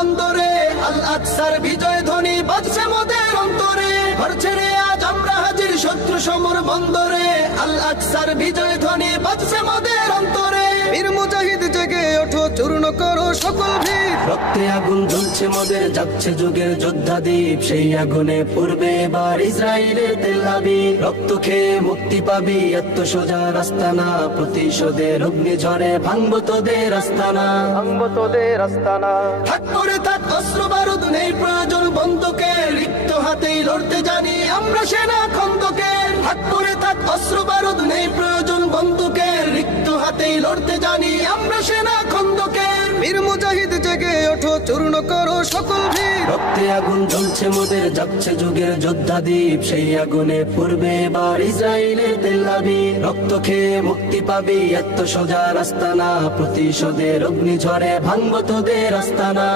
অন্তরে আল আকসার বিজয় ধ্বনি বাজছে মোদের অন্তরে, ঘর ছেড়ে আজ আমরা হাজির শত্রু সমর বন্দরে। আল আকসার বিজয় ধ্বনি বাজছে মোদের অন্তরে। বীর মুজাহিদ জেগে ওঠো, চূর্ণ করো সকল ভিড়। রক্তে আগুন জ্বলছে মোদের, যাচ্ছে যুগের যোদ্ধা দ্বীপ। সেই আগুনে পূর্বে এবার ইসরায়েলের তেল আবিব। রক্ত খেয়ে মুক্তি পাবি, এত সোজা রাস্তা না। প্রতিশোধের অগ্নি ঝরে ভাঙবো তোদের আস্তানা, ভাঙবো তোদের আস্তানা। থাক পড়ে থাক অস্ত্র বারুদ, নেই প্রয়োজন বন্দুকের। রিক্ত হাতেই লড়তে জানি আমরা সেনা খন্দকের। থাক পড়ে থাক অস্ত্র বারুদ, নেই প্রয়োজন বন্দুকের। রিক্ত হাতেই লড়তে জানি আমরা সেনা খন্দকের। বীর মুজাহিদ জেগে ওঠো, চূর্ণ করো সকল ভিড়। রক্তে আগুন জ্বলছে মোদের, যাচ্ছে যুগের যোদ্ধা দ্বীপ। সেই আগুনে পূর্বে এবার ইসরায়েলের তেল আবিব। রক্ত খেয়ে মুক্তি পাবি, এত সোজা রাস্তা না। প্রতিশোধের অগ্নি ঝরে ভাঙবো তোদের আস্তানা।